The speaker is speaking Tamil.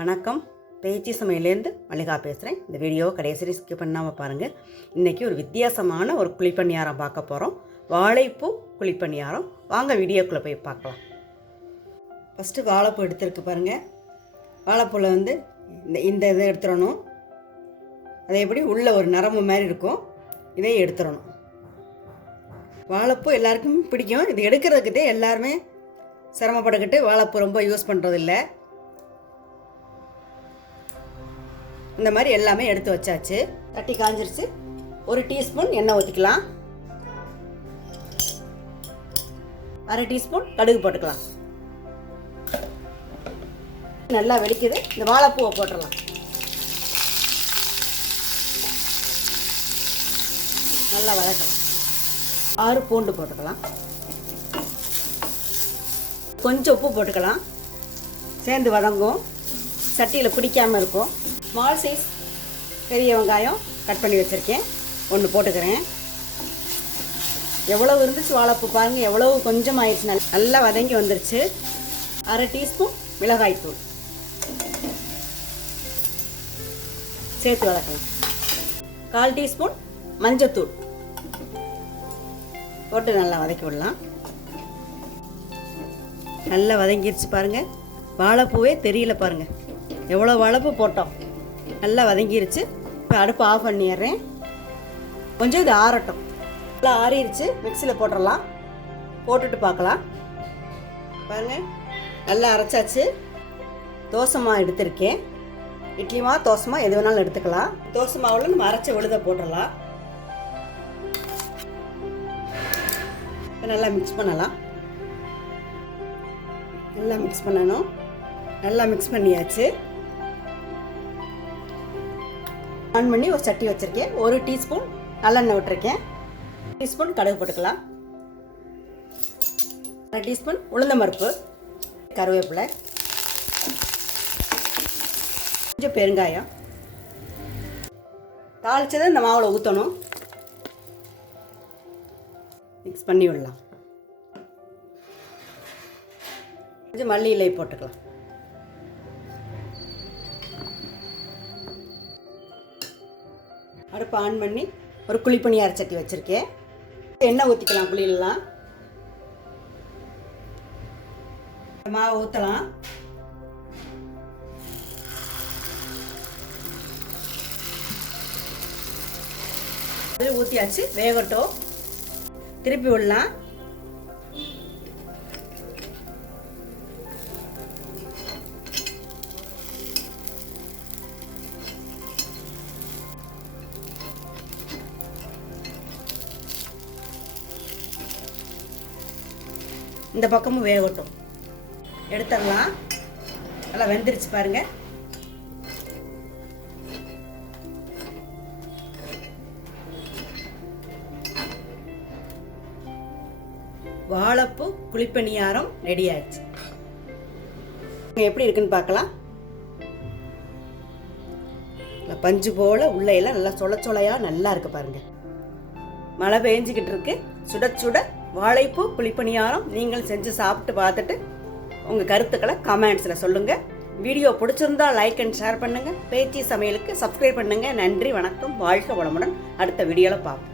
வணக்கம். பேச்சு சமையலேருந்து மல்லிகா பேசுகிறேன். இந்த வீடியோவை கடைசி ஸ்கிப் பண்ணாமல் பாருங்கள். இன்றைக்கி ஒரு வித்தியாசமான ஒரு குழிப்பணியாரம் பார்க்க போகிறோம். வாழைப்பூ குழிப்பணியாரம். வாங்க வீடியோக்குள்ளே போய் பார்க்கலாம். ஃபஸ்ட்டு வாழைப்பூ எடுத்துருக்கு பாருங்கள். வாழைப்பூவில் இந்த இதை எடுத்துடணும். அதே எப்படி உள்ளே ஒரு நரம்பு மாதிரி இருக்கும், இதை எடுத்துடணும். வாழைப்பூ எல்லாருக்கும் பிடிக்கும். இது எடுக்கிறதுக்கிட்டே எல்லாருமே சிரமப்பட்டுக்கிட்டு வாழைப்பூ ரொம்ப யூஸ் பண்ணுறதில்ல. இந்த மாதிரி எல்லாமே எடுத்து வச்சாச்சு. தட்டி காஞ்சிருச்சு. ஒரு டீஸ்பூன் எண்ணெய் ஊற்றிக்கலாம். அரை டீஸ்பூன் கடுகு போட்டுக்கலாம். நல்லா வெடிக்குது. இந்த வாழைப்பூவை போட்டுடலாம். நல்லா வதக்கலாம். 6 பூண்டு போட்டுக்கலாம். கொஞ்சம் உப்பு போட்டுக்கலாம். சேர்ந்து வதங்கும். சட்டியில் பிடிக்காமல் இருக்கும். ஸ்மால் சைஸ் பெரிய வெங்காயம் கட் பண்ணி வச்சுருக்கேன், 1 போட்டுக்கிறேன். எவ்வளோ இருந்துச்சு வாழைப்பூ பாருங்கள், எவ்வளோ கொஞ்சம் ஆயிடுச்சு. நல்லா வதங்கி வந்துருச்சு. அரை டீஸ்பூன் மிளகாய்த்தூள் சேர்த்து வதக்கலாம். 1/4 டீஸ்பூன் மஞ்சத்தூள் போட்டு நல்லா வதக்கி விடலாம். நல்லா வதங்கிருச்சு பாருங்கள். வாழைப்பூவே தெரியல பாருங்கள், எவ்வளோ வாழைப்பூ போட்டோம். நல்லா வதங்கிருச்சு. இப்போ அடுப்பு ஆஃப் பண்ணிடுறேன். கொஞ்சம் இது ஆறட்டும். நல்லா ஆறிடுச்சு. மிக்சியில் போட்டுடலாம். போட்டுட்டு பார்க்கலாம். பாருங்கள், நல்லா அரைச்சாச்சு. தோசை மாவு எடுத்திருக்கேன். இட்லி மாவு, தோசை மாவு எது வேணாலும் எடுத்துக்கலாம். தோசை மாவில் நம்ம அரைச்ச விழுத போட்டுடலாம். இப்போ நல்லா மிக்ஸ் பண்ணலாம். நல்லா மிக்ஸ் பண்ணணும். நல்லா மிக்ஸ் பண்ணியாச்சு. ஆன் பண்ணி ஒரு சட்டி வச்சுருக்கேன். 1 டீஸ்பூன் நல்லெண்ணெய் விட்டுருக்கேன். டீஸ்பூன் கடுகு போட்டுக்கலாம். 1/2 டீஸ்பூன் உளுந்தம்பருப்பு, கருவேப்பிலை, கொஞ்சம் பெருங்காயம். தாளிச்சதை இந்த மாவில் ஊற்றணும். மிக்ஸ் பண்ணி விடலாம். கொஞ்சம் மல்லி இலை போட்டுக்கலாம். அடுப்பு ஆன் பண்ணி ஒரு குழிப்பணியார சட்டி வச்சுருக்கேன். எண்ணெய் ஊற்றிக்கலாம். குழியிலலாம் மாவு ஊற்றலாம். அது ஊற்றியாச்சு. வேகட்டும். திருப்பி விடலாம். இந்த பக்கமும் வேகட்டும். எடுத்துடலாம். நல்லா வெந்துருச்சு பாருங்க. வாழைப்பூ குழிப்பணியாரம் ரெடி ஆயிடுச்சு. எப்படி இருக்குன்னு பார்க்கலாம். பஞ்சு போல உள்ள எல்லாம் நல்லா சொலையா நல்லா இருக்கு பாருங்க. மழை பெஞ்சிக்கிட்டு இருக்கு. சுட சுட வாழைப்பூ குழிப்பணியாரம் நீங்கள் செஞ்சு சாப்பிட்டு பார்த்துட்டு உங்கள் கருத்துக்களை கமெண்ட்ஸில் சொல்லுங்கள். வீடியோ பிடிச்சிருந்தா லைக் அண்ட் ஷேர் பண்ணுங்கள். பேச்சு சமையலுக்கு சப்ஸ்கிரைப் பண்ணுங்கள். நன்றி, வணக்கம், வாழ்க வளமுடன். அடுத்த வீடியோவில் பார்ப்போம்.